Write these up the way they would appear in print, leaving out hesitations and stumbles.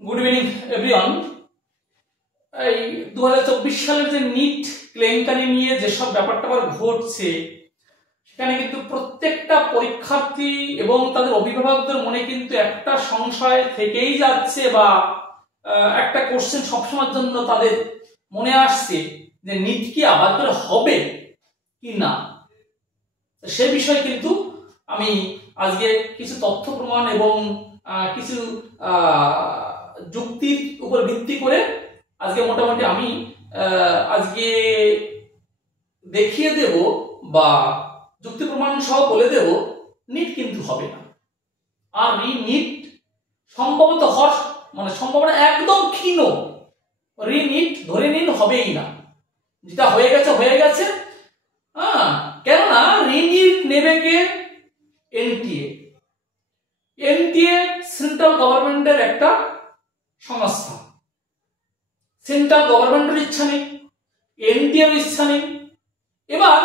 Good evening everyone. এই 2024 সালের যে নিট কেলেঙ্কারি নিয়ে যেসব ব্যাপারটা ঘটছে সেখানে কিন্তু প্রত্যেকটা পরীক্ষার্থী এবং তাদের অভিভাবকদের মনে কিন্তু একটা সংশয় থেকেই যাচ্ছে বা একটা কোশ্চেন সবসময়ের জন্য তাদের মনে আসছে যে নিট কি আবার করে হবে কি না। সে বিষয়ে কিন্তু আমি আজকে কিছু তথ্য প্রমাণ এবং কিছু যুক্তির উপর ভিত্তি করে আজকে মোটামুটি আমি আজকে দেখিয়ে দেব বা যুক্তি প্রমাণ সহ বলে দেব নিট কিন্তু হবে না। আর রিনিট সম্ভবত সম্ভাবনা একদম ক্ষীণ। রিনিট ধরে নিন হবেই না, যেটা হয়ে গেছে। কেননা রিনিট নেবে কে? এনটিএ সেন্ট্রাল গভর্নমেন্টের একটা সংস্থা। সেন্ট্রাল গভর্নমেন্টের ইচ্ছা নেই, এনটিএর ইচ্ছা নেই। এবার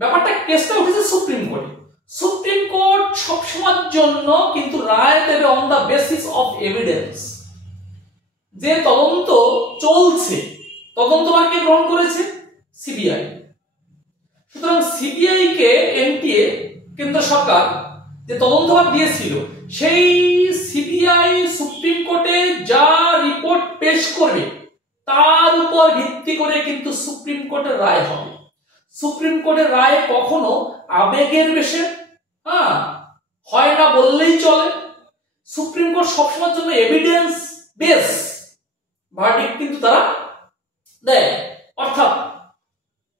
ব্যাপারটা কেসটা উঠেছে সুপ্রিম কোর্টে। সুপ্রিম কোর্ট সবসময়ের জন্য কিন্তু রায় দেবে on the basis of evidence. যে তদন্ত চলছে, তদন্তভারকে গ্রহণ করেছে সিবিআই। সুতরাং সিবিআই কে এনটিএ কেন্দ্র সরকার যে তদন্তভার দিয়েছিল, সেই সিবিআই সুপ্রিম কোর্টে যা রিপোর্ট পেশ করবে তার উপর ভিত্তি করে কিন্তু সুপ্রিম কোর্টের রায় হবে। সুপ্রিম কোর্টের রায় কখনো আবেগের বেশে হয় না বললেই চলে। সুপ্রিম কোর্ট সবসময়ের জন্য এভিডেন্স বেস ভার্ডিক্ট কিন্তু তারা দেয়, অর্থাৎ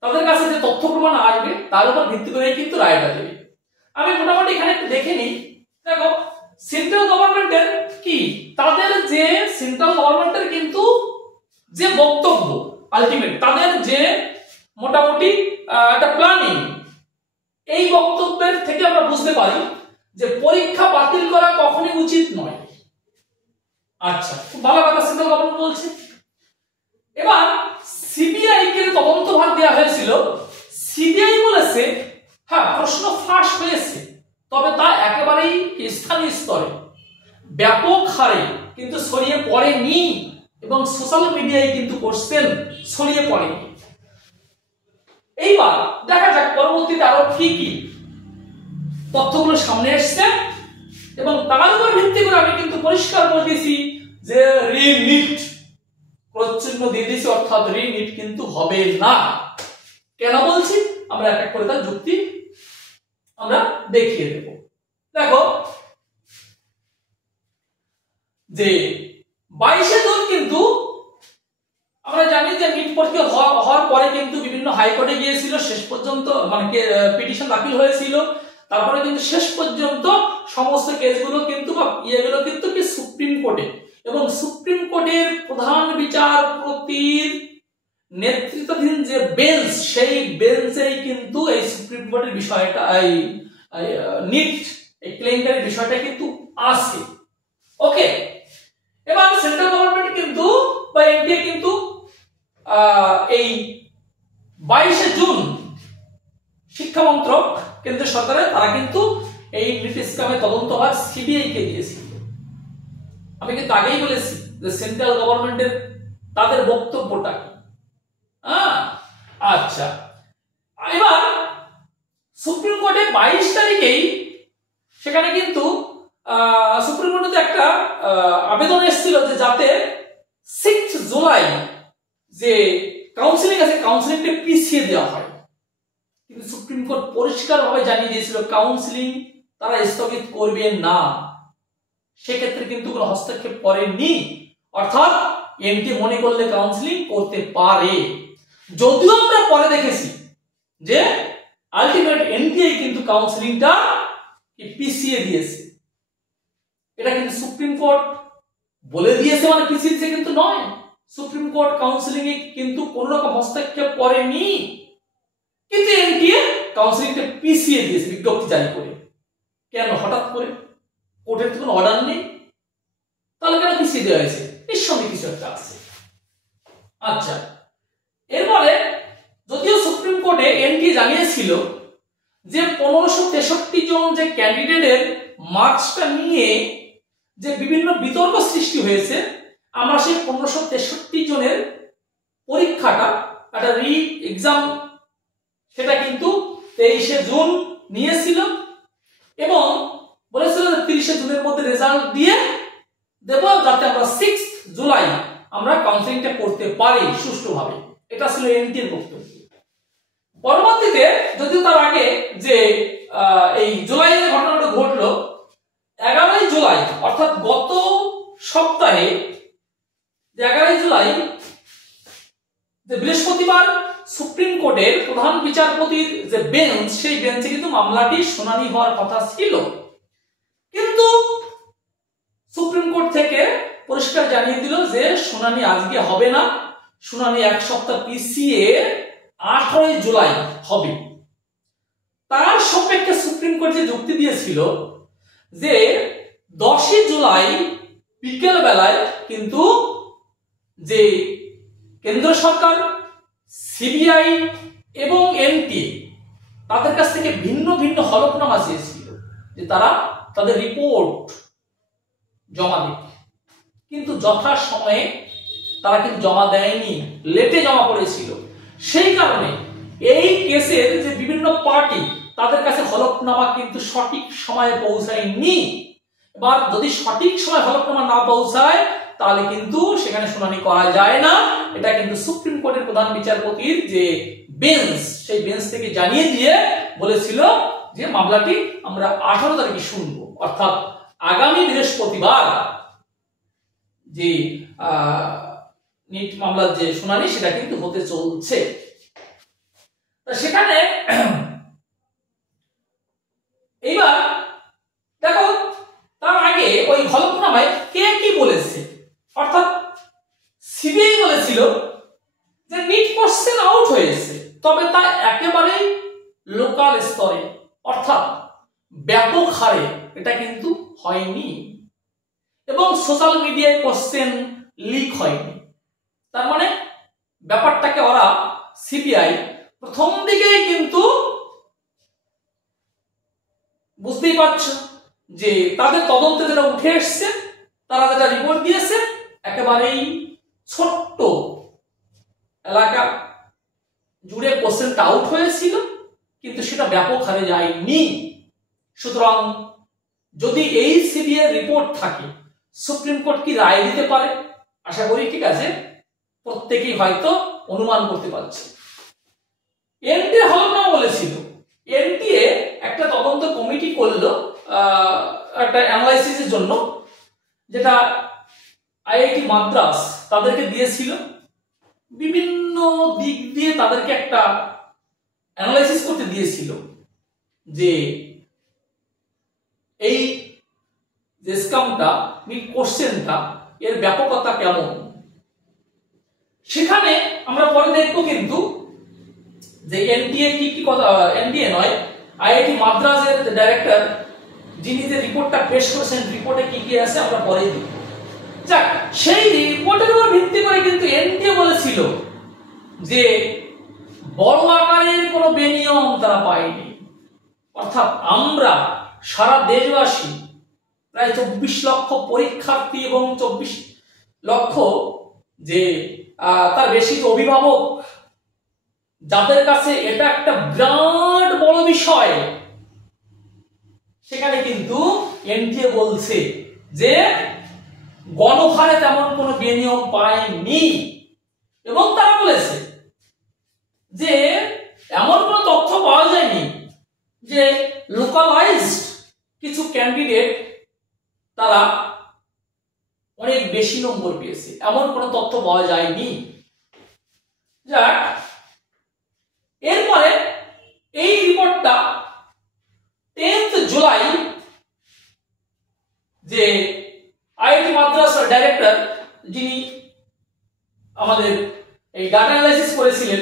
তাদের কাছে যে তথ্য প্রমাণ আসবে তার উপর ভিত্তি করে কিন্তু রায়টা দেবে। আমি মোটামুটি এখানে একটু দেখে নিই। দেখো সেন্ট্রাল গভর্নমেন্টের কি, তাদের যে সেন্ট্রাল গভর্নমেন্টের কিন্তু যে বক্তব্য আলটিমেট, তাদের যে মোটামুটি একটা প্ল্যানিং, এই বক্তব্যের থেকে আমরা বুঝতে পারি যে পরীক্ষা বাতিল করা কখনোই উচিত নয়। আচ্ছা, খুব ভালো কথা সেন্ট্রাল গভর্নমেন্ট বলছে। এবার সিবিআই কে তদন্তভার দেওয়া হয়েছিল। সিবিআই বলেছে হ্যাঁ প্রশ্ন ফাঁস হয়েছে, তবে তা একেবারেই স্থানীয় স্তরে ব্যাপক হারে কিন্তু ছড়িয়ে পড়েনি এবং সোশ্যাল মিডিয়ায় কিন্তু কোশ্চেন ছড়িয়ে পড়েনি। এইবার দেখা যাক পরবর্তীতে আরো কি কি তথ্যগুলো সামনে এসছে এবং তার উপর ভিত্তি করে আমি কিন্তু পরিষ্কার করে দিয়েছি যে রিনিট প্রচ্ছন্ন দিয়ে দিয়েছি, অর্থাৎ রিনিট কিন্তু হবে না। কেন বলছি আমরা এক এক করে তার যুক্তি আমরা দেখিয়ে দেব। দেখো যে 22শে জুন কিন্তু আমরা জানি যে নিট পরীক্ষা হওয়ার পরে কিন্তু বিভিন্ন হাইকোর্টে গিয়েছিল, শেষ পর্যন্ত মানে পিটিশন দাখিল হয়েছিল। তারপরে কিন্তু শেষ পর্যন্ত সমস্ত কেসগুলো কিন্তু বা ইয়েগুলো কিন্তু কি সুপ্রিম কোর্টে, এবং সুপ্রিম কোর্টের প্রধান বিচারপতির নেতৃত্বাধীন যে বেঞ্চ, সেই বেঞ্চেই কিন্তু এই সুপ্রিম কোর্টের বিষয়টা এই নিট এই কেলেঙ্কারির বিষয়টা কিন্তু আসে। ওকে, এবার সেন্ট্রাল গভর্নমেন্ট কিন্তু বা এনটিএ কিন্তু এই 22শে জুন শিক্ষা মন্ত্রক কেন্দ্র সরকারের তারা কিন্তু এই নিট স্ক্যামের তদন্তভার সিবিআই কে দিয়েছিল। আমি কিন্তু আগেই বলেছি যে সেন্ট্রাল গভর্নমেন্টের তাদের বক্তব্যটা কি। আচ্ছা, এবার সুপ্রিম কোর্টে 22 তারিখেই সেখানে কিন্তু সুপ্রিম কোর্টে একটা আবেদন এসেছিল যে যাতে 6 জুলাই যে কাউন্সিলিং আছে কাউন্সিলিংটা পিছিয়ে দেওয়া হয়, কিন্তু সুপ্রিম কোর্ট পরিষ্কারভাবে জানিয়ে দিয়েছিল কাউন্সিলিং তারা স্থগিত করবে না। সেক্ষেত্রে কিন্তু কোনো হস্তক্ষেপ করেননি, অর্থাৎ এনটি মনে করলে কাউন্সিলিং করতে পারে। যদিও আমরা পরে দেখেছি যে আলটিমেট এনটিআই কিন্তু কাউন্সিলিংটা পিছিয়ে দিয়েছে। এটা কিন্তু সুপ্রিম কোর্ট বলে দিয়েছে মানে পিছিয়ে দিয়েছে কিন্তু নয়। সুপ্রিম কোর্ট কাউন্সিলিং এ কিন্তু কোন রকম হস্তক্ষেপ করেনি, কিন্তু এনটিএ কাউন্সিলিংটা পিছিয়ে দিয়েছে বিজ্ঞপ্তি জারি করে। কেন হঠাৎ করে? কোর্টের কোনো অর্ডার নেই, তাহলে কেন পিছিয়ে দেওয়া হয়েছে? এর সঙ্গে কিছু একটা আছে। আচ্ছা, এরপরে যদিও সুপ্রিম কোর্টে এনটিএ জানিয়েছিল যে 1563 জন যে ক্যান্ডিডেটের মার্কসটা নিয়ে যে বিভিন্ন বিতর্ক সৃষ্টি হয়েছে, আমরা সেই 1563 জনের পরীক্ষাটা একটা রি এক্সাম সেটা কিন্তু 23শে জুন নিয়েছিল এবং বলেছিল যে 30শে জুনের মধ্যে রেজাল্ট দিয়ে দেব, যাতে আমরা 6 জুলাই আমরা কাউন্সেলিংটা করতে পারি সুষ্ঠুভাবে। এটা ছিল এনটিএর বক্তব্য। পরবর্তীতে যদিও তার আগে যে এই জুলাইয়ের ঘটনাটা ঘটলো 11ই জুলাই, অর্থাৎ গত সপ্তাহে 11ই জুলাই যে বৃহস্পতিবার সুপ্রিম কোর্টের প্রধান বিচারপতির যে বেঞ্চ, সেই বেঞ্চে কিন্তু মামলাটি শুনানি হওয়ার কথা ছিল, কিন্তু সুপ্রিম কোর্ট থেকে পরিষ্কার জানিয়ে দিল যে শুনানি আজকে হবে না, শুনানি এক সপ্তাহ পিছিয়ে 18ই জুলাই হবে। তার সাপেক্ষে সুপ্রিম কোর্ট যে যুক্তি দিয়েছিল যে 10ই জুলাই বিকেল বেলায় কিন্তু যে কেন্দ্র সরকার, সিবিআই এবং এনটিএ তাদের কাছ থেকে ভিন্ন ভিন্ন হলফনামা চেয়েছিল যে তারা তাদের রিপোর্ট জমা দেবে, কিন্তু যথাসময়ে তারা কিন্তু জমা দেয়নি, লেটে জমা পড়েছিল। সেই কারণে এই কেসের যে বিভিন্ন পার্টি তাদের কাছে হলফনামা কিন্তু সঠিক সময়ে পৌঁছায়নি। এবার যদি সঠিক সময় হলফনামা না পৌঁছায় তাহলে কিন্তু সেখানে শুনানি করা যায় না। এটা কিন্তু সুপ্রিম কোর্টের প্রধান বিচারপতির যে বেঞ্চ, সেই বেঞ্চ থেকে জানিয়ে দিয়ে বলেছিল যে মামলাটি আমরা 18 তারিখে শুনবো, অর্থাৎ আগামী বৃহস্পতিবার যে নিট মামলার যে শুনানি সেটা কিন্তু হতে চলছে। সেখানে এইবার দেখো তার আগে ওই হলফনামায় কে কি বলেছে, অর্থাৎ সিবিআই বলেছিল যে নিট কোশ্চেন আউট হয়েছে, তবে তা একেবারেই লোকাল স্তরে, অর্থাৎ ব্যাপক হারে এটা কিন্তু হয়নি এবং সোশ্যাল মিডিয়ায় কোশ্চেন লিক হয়নি। তার মানে ব্যাপারটাকে ওরা সিবিআই প্রথম দিকেই কিন্তু বুঝতেই পারছো যে তাদের তদন্তে যেটা উঠে এসছে, তারা যেটা রিপোর্ট দিয়েছে একেবারেই ছোট্ট এলাকা জুড়ে কোশ্চেনটা আউট হয়েছিল, কিন্তু সেটা ব্যাপক হারে যায়নি। সুতরাং যদি এই সিবিআই রিপোর্ট থাকে, সুপ্রিম কোর্ট কি রায় দিতে পারে আশা করি ঠিক আছে প্রত্যেকেই হয়তো অনুমান করতে পারছে। এনটিএ হলফনামা বলেছিল, এনটিএ একটা তদন্ত কমিটি করলো একটা অ্যানালাইসিসের জন্য, যেটা আইআইটি মাদ্রাস তাদেরকে দিয়েছিল, বিভিন্ন দিক দিয়ে তাদেরকে একটা অ্যানালাইসিস করতে দিয়েছিল যে এই যে স্ক্যামটা, কোশ্চেনটা এর ব্যাপকতা কেমন। সেখানে আমরা পরে দেখবো কিন্তু যে এনটিএ কি কথা, এনটিএ নয় আইআইটি মাদ্রাসের ডাইরেক্টর যিনি যে রিপোর্টটা পেশ করেছেন, রিপোর্টে কি কি আছে আমরা পরে দেখব। যাক, সেই রিপোর্টের উপর ভিত্তি করে কিন্তু এনটিএ বলেছিল যে বড় আকারের কোনো বেনিয়ম তারা পায়নি, অর্থাৎ আমরা সারা দেশবাসী প্রায় 24 লক্ষ পরীক্ষার্থী এবং 24 লক্ষ যে তার বেশি অভিভাবক, যাদের কাছে এটা একটা বিরাট বড় বিষয়, সেখানে কিন্তু এনটিএ বলছে যে গণহারে তেমন কোনো বেনিয়ম পায়নি এবং তারা বলেছে যে এমন কোনো তথ্য পাওয়া যায়নি যে লোকালাইজড কিছু ক্যান্ডিডেট তারা অনেক বেশি নম্বর পেয়েছে, এমন কোনো তথ্য পাওয়া যায়নি। যাক, এরপরে এই রিপোর্টটা 10th জুলাই যে আইআইটি মাদ্রাসার ডাইরেক্টর যিনি আমাদের এই ডাটা অ্যানালাইসিস করেছিলেন,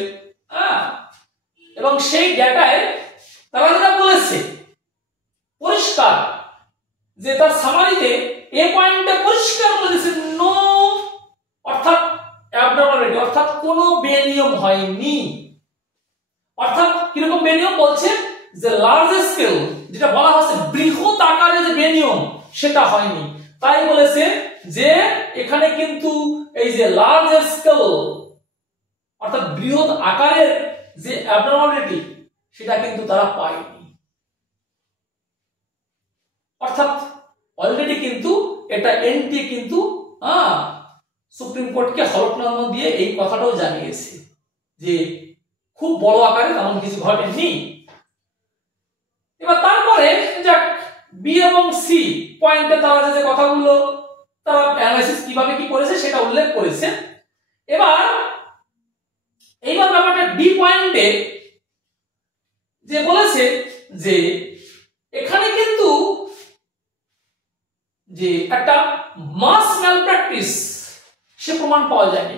এবং সেই ডাটায় তারা যেটা বলেছে পরিষ্কার যে তার সামারিতে এ পয়েন্টে পরিষ্কার বলেছে নো, অর্থাৎ অ্যাবনর্মালিটি, অর্থাৎ কোনো বেনিয়ম হয়নি। অর্থাৎ কিরকম বেনিয়ম বলছে যে লার্জ স্কেল, যেটা বলা হচ্ছে বৃহৎ আকারে যে বেনিয়ম, সেটা হয়নি। তাই বলেছে যে এখানে কিন্তু এই যে লার্জ স্কেল অর্থাৎ বৃহৎ আকারের যে অ্যাবনর্মালিটি সেটা কিন্তু তারা পায়নি, অর্থাৎ অলরেডি কিন্তু এটা এনটি কিন্তু সুপ্রিম কোর্টকে হলফনামা দিয়ে এই কথাটাও জানিয়েছে যে খুব বড় আকারে তেমন কিছু ঘটেনি। এবার তারপরে যাক বি এবং সি পয়েন্টে তারা যে কথাগুলো তারা অ্যানালাইসিস কিভাবে কি করেছে সেটা উল্লেখ করেছে। এইবার ব্যাপারটা ডি পয়েন্টে যে বলেছে যে এখানে কিন্তু যে একটা মাস ম্যালপ্র্যাকটিস সে প্রমাণ পাওয়া যায়নি,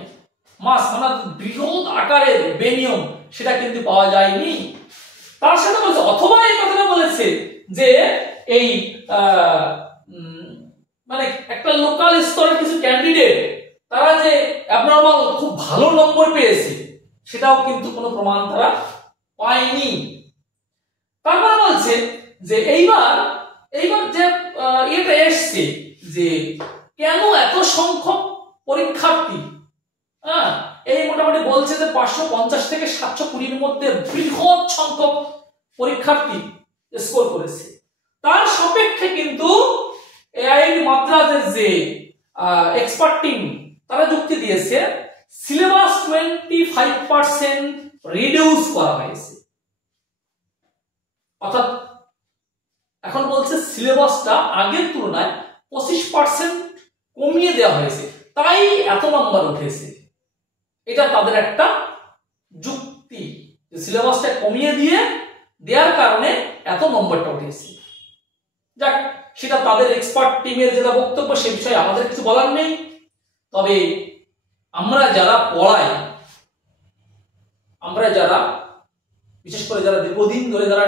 মাস মানে বৃহৎ আকারের বেনিয়ম সেটা কিন্তু পাওয়া যায়নি। তার সাথে বলছে অথবা এই কথাটা বলেছে যে এই মানে একটা লোকাল স্তরের কিছু ক্যান্ডিডেট তারা যে অ্যাবনর্মাল খুব ভালো নম্বর পেয়েছে সেটাও কিন্তু কোনো প্রমাণ তারা পায়নি। তারপরে বলছে যে এইবার যে এটা এসছে যে কেন এত সংখ্যক পরীক্ষার্থী এই মোটামুটি বলছে যে 550 থেকে 720 মধ্যে বৃহৎ সংখ্যক পরীক্ষার্থী স্কোর করেছে। তার সাপেক্ষে কিন্তু এআইআইটি মাদ্রাজের যে এক্সপার্ট টিম তারা যুক্তি দিয়েছে সিলেবাস 25% রিডিউস করা হয়েছে, অর্থাৎ এখন বলছে সিলেবাসটা আগের তুলনায় 25% কমিয়ে দেওয়া হয়েছে, তাই এত নাম্বার উঠেছে। এটা তাদের একটা যুক্তি যে সিলেবাসটা কমিয়ে দেওয়ার কারণে এত নম্বরটা উঠেছে। যাক সেটা তাদের এক্সপার্ট টিমের যেটা বক্তব্য সে বিষয়ে আমাদের কিছু বলার নেই। তবে আমরা যারা পড়াই, আমরা যারা বিশেষ করে যারা দীর্ঘদিন ধরে যারা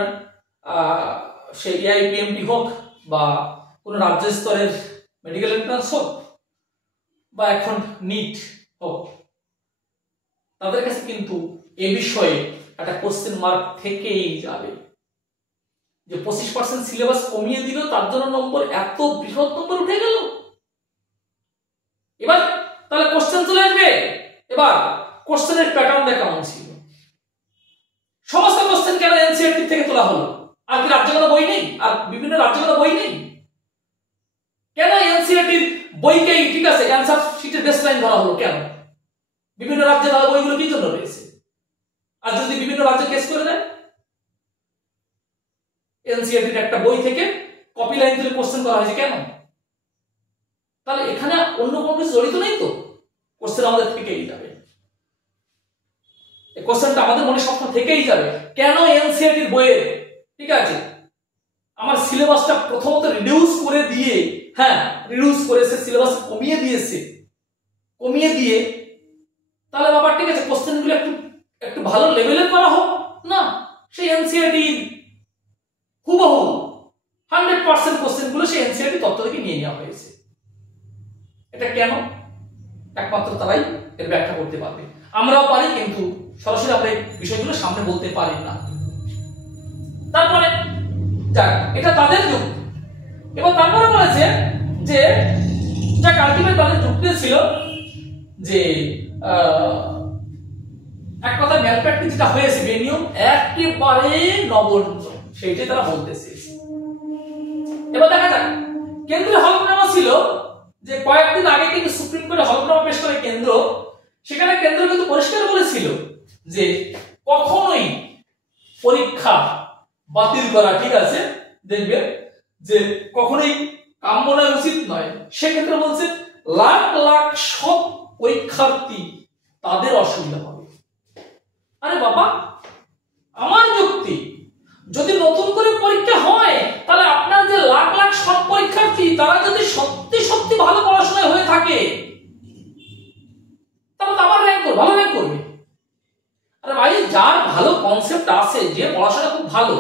সে এআইপিএমটি হোক বা কোনো রাজ্য স্তরের মেডিকেল এন্ট্রান্স হোক বা এখন নিট হোক, তাদের কাছে কিন্তু এ বিষয়ে একটা কোশ্চেন মার্ক থেকেই যাবে যে 25% সিলেবাস কমিয়ে দিল তার জন্য নম্বর এত বৃহৎ নম্বর উঠে গেল। এবার তাহলে কোশ্চেন চলে আসবে, এবার কোশ্চেনের প্যাটার্নটা কেমন ছিল, সমস্ত কোশ্চেন কেন এনসিইআরটি থেকে তোলা হলো? আর কি রাজ্যগত বই নেই? আর বিভিন্ন রাজ্যগত বই নেই? কেন এনসিইআরটির বইকেই ঠিক আছে অ্যানসার শিটের বেসলাইন ধরা হলো? কেন বিভিন্ন রাজ্যের বইগুলো কি জন্য রয়েছে? আর যদি বিভিন্ন রাজ্য কেস করে দেয়, এনসিইআরটির একটা বই থেকে কপি লাইন তুলে কোশ্চেন করা হয়েছে কেন? তাহলে এখানে অন্য কোনো কিছু জড়িত নেই তো? কোশ্চেন আমাদের থেকেই যাবে, এই কোশ্চেনটা আমাদের মনে স্বপ্ন থেকেই যাবে। কেন এনসিইআরটির বইয়ে ঠিক আছে আমার সিলেবাসটা প্রথমত রিডিউস করে দিয়ে, রিডিউস করেছে, সিলেবাস কমিয়ে দিয়েছে, কমিয়ে দিয়ে তাহলে বাবা ঠিক আছে কোশ্চেনগুলো একটু ভালো লেভেলের করা হোক না, সেই এনসিইআরটি হুবহু 100% কোশ্চেনগুলো সেই এনসিইআরটি তত্ত্ব থেকে নিয়ে নেওয়া হয়েছে। এটা কেন? একমাত্র তারাই এর ব্যাখ্যা করতে পারবে। আমরাও পারি, কিন্তু সরাসরি আমরা এই বিষয়গুলো সামনে বলতে পারি না। তারপরে যাক এটা তাদের যুক্তি। এবং তারপরে বলেছে যে যাক আলটিমেট তাদের যুক্তি ছিল যে এক কথা ম্যালপ্র্যাকটিস যেটা হয়েছে বেনিয়ম একেবারে নগণ্য, সেইটাই তারা বলতেছে। এবার দেখা যাক কেন্দ্রের হলফনামা ছিল যে কয়েকদিন আগে কিন্তু সুপ্রিম কোর্টে হলফনামা পেশ করে কেন্দ্র, সেখানে কেন্দ্র কিন্তু পরিষ্কার বলেছিল যে কখনোই পরীক্ষা বাতিল করা ঠিক আছে দেখবে যে কখনোই কাম্য নয়, উচিত নয়। সেক্ষেত্রে বলছে লাখ লাখ সব পরীক্ষার্থী তাদের অসুবিধা হবে। আরে বাবা, আমার যুক্তি যদি নতুন করে পরীক্ষা হয় তাহলে আপনার যে লাখ লাখ সব পরীক্ষার্থী তারা যদি সত্যি সত্যি ভালো পড়াশোনায় হয়ে থাকে তাহলে তো আবার র্যাঙ্ক করবে, ভালো র্যাঙ্ক করবে। আরে ভাই, যার ভালো কনসেপ্ট আছে, যে পড়াশোনা খুব ভালো,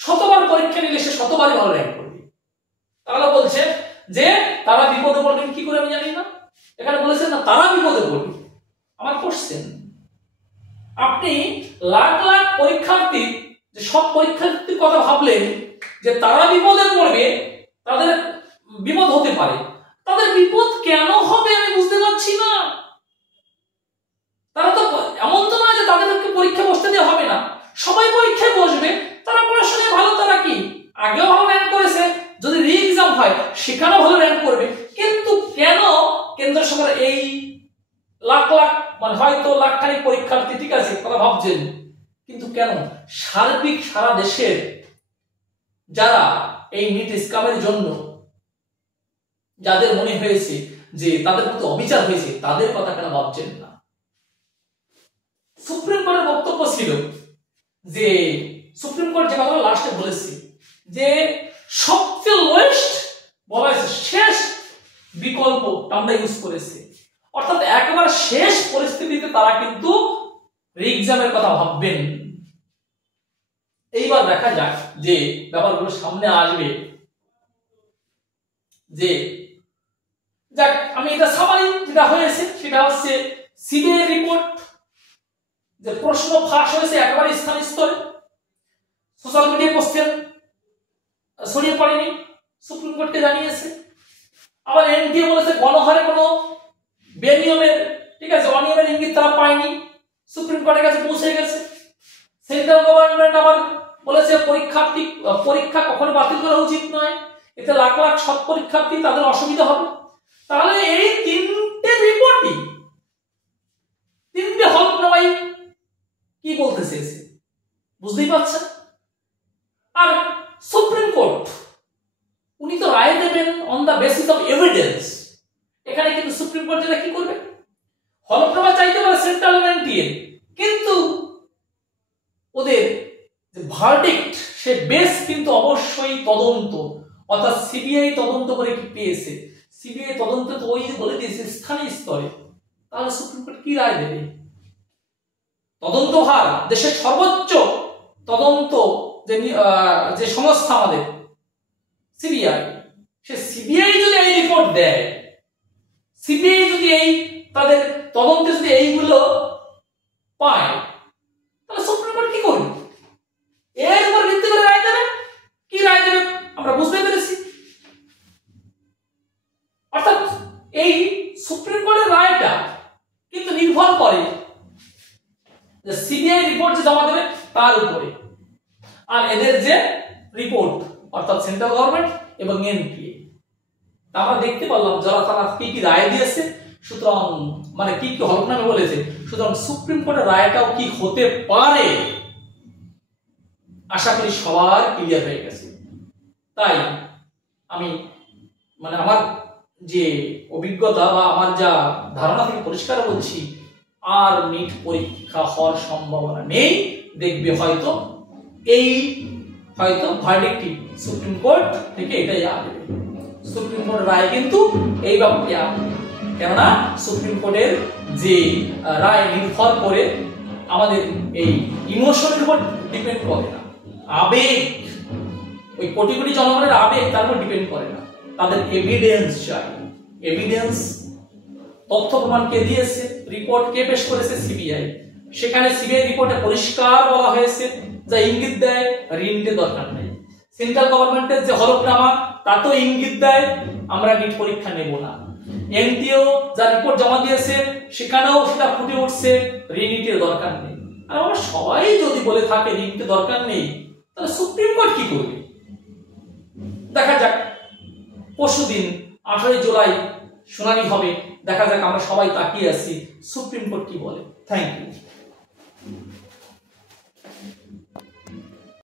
শতবার পরীক্ষা নিলে সে শতবারই ভালো র্যাঙ্ক করবে। তাহলে বলছে যে তারা বিপদে পড়বেন কি করে আমি জানি না, এখানে বলেছেন না তারা বিপদে পড়বে। আমার কোশ্চেন, আপনি লাখ লাখ পরীক্ষার্থী যে সব পরীক্ষার্থীর কথা ভাবলেন যে তারা বিপদে পড়বে, তাদের বিপদ হতে পারে। তাদের বিপদ কেন হবে আমি বুঝতে পারছি না। তারা তো এমন তো না যে তাদেরকে পরীক্ষা বসতে দেওয়া হবে না, সবাই পরীক্ষায় বসবে। তারা পড়াশোনায় ভালো, তারা কি আগেও ভালো র্যাঙ্ক করেছে, যদি রি এক্সাম হয় সেখানেও ভালো র্যাঙ্ক করবে। কিন্তু কেন কেন্দ্র সরকার এই লাখ লাখ মানে হয়তো লাখখানিক পরীক্ষার্থী, ঠিক আছে কথা ভাবছেন, কিন্তু কেন সার্বিক সারা দেশের যারা এই নিট স্ক্যামের জন্য যাদের মনে হয়েছে যে তাদের প্রতি অবিচার হয়েছে তাদের কথা কেন ভাবছেন না? সুপ্রিম কোর্টের বক্তব্য ছিল যে সুপ্রিম কোর্ট যে কথাটা লাস্টে বলেছে যে সবচেয়ে লোয়েস্ট বলা হয়েছে, শেষ বিকল্প আমরা ইউজ করেছে, অর্থাৎ একেবারে শেষ পরিস্থিতিতে তারা কিন্তু রি এক্সামের কথা ভাববেন। এইবার দেখা যাক যে ব্যাপারগুলো সামনে আসবে। যে যাক আমি এটা সামারি যেটা হয়েছে সেটা হচ্ছে সিবিআই রিপোর্ট, যে প্রশ্ন ফাঁস হয়েছে একেবারে স্থানীয় স্তরে, সোশ্যাল মিডিয়া কোশ্চেন ছড়িয়ে পড়েনি, সুপ্রিম কোর্টকে জানিয়েছে। আবার এনটিএ বলেছে গণহারে কোনো বেনিয়মের, ঠিক আছে অনিয়মের ইঙ্গিত তারা পায়নি, সুপ্রিম কোর্টের কাছে পৌঁছে গেছে। সেন্ট্রাল গভর্নমেন্ট আবার বলেছে পরীক্ষা কখনো বাতিল করা উচিত নয়, এতে লাখ লাখ সৎ পরীক্ষার্থী তাদের অসুবিধা হবে। তাহলে এই তিনটে রিপোর্টই, তিনটে হলফনামাই কি বলতে চেয়েছে বুঝতেই পারছেন। আর সুপ্রিম কোর্ট উনি তো রায় দেবেন on the basis of evidence. এখানে কিন্তু সুপ্রিম কোর্ট যেটা কি করবে, হলফনামা চাইতে পারে সেন্ট্রাল এনটিএ, কিন্তু ওদের যে ভার্ডিক্ট সে বেস কিন্তু অবশ্যই তদন্ত, অর্থাৎ সিবিআই তদন্ত করে কি পেয়েছে, সিবিআই তদন্ত তো ওই বলে দিয়েছে স্থানীয় স্তরে। তাহলে সুপ্রিম কোর্ট কি রায় দেবে? তদন্তভার দেশের সর্বোচ্চ তদন্ত যে সংস্থা আমাদের সিবিআই, সে সিবিআই যদি এই রিপোর্ট দেয়, সিবিআই যদি এই তাদের তদন্তে যদি এইগুলো পায়, তাহলে সুপ্রিম কোর্ট কি করবে? এর উপর ভিত্তি করে রায় দেবে। কি রায় দেবে আমরা বুঝতে পেরেছি। অর্থাৎ এই সুপ্রিম কোর্টের রায়টা কিন্তু নির্ভর করে যে সিবিআই রিপোর্ট যে জমা দেবে তার উপরে, আর এদের যে রিপোর্ট অর্থাৎ সেন্ট্রাল গভর্নমেন্ট এবং এনটিএ। আমরা দেখতে পারলাম যারা তারা কি কি রায় দিয়েছে, সুতরাং মানে কি কি হলফনামা বলেছে, সুতরাং সুপ্রিম কোর্টের রায়টাও কি হতে পারে আশা করি সবার ক্লিয়ার হয়ে গেছে। তাই আমি মানে আমার যে অভিজ্ঞতা বা আমার যা ধারণা থেকে পরিষ্কার বলছি, আর নিট পরীক্ষা হওয়ার সম্ভাবনা নেই। দেখবে হয়তো ভার্ডিক্টটি সুপ্রিম কোর্ট থেকে এটাই আসবে। সুপ্রিম কোর্ট রায় কিন্তু এই ব্যাপারটি আসবে, কেননা সুপ্রিম কোর্টের যে রায় নির্ভর করে আমাদের এই ইমোশনের উপর ডিপেন্ড করে না, আবেগ, ওই কোটি কোটি জনগণের আবেগ তার উপর ডিপেন্ড করে না, তাদের এভিডেন্স চাই। এভিডেন্স তথ্য প্রমাণ কে দিয়েছে, রিপোর্ট কে পেশ করেছে, সিবিআই। সেখানে সিবিআই রিপোর্টে পরিষ্কার বলা হয়েছে, যা ইঙ্গিত দেয় ঋণের দরকার নেই। সেন্ট্রাল গভর্নমেন্টের যে হলফনামা তাতেও ইঙ্গিত দেয় আমরা নিট পরীক্ষা নেব না। এনটিও যা রিপোর্ট জমা দিয়েছে সেখানেও সেটা ফুটে উঠছে ঋণের দরকার নেই। আর আমরা সবাই যদি বলে থাকে ঋণের দরকার নেই, তাহলে সুপ্রিম কোর্ট কি করবে দেখা যাক। পরশুদিন 18 জুলাই শুনানি হবে, দেখা যাক। আমরা সবাই তাকিয়ে আছি সুপ্রিম কোর্ট কি বলে। Thank you.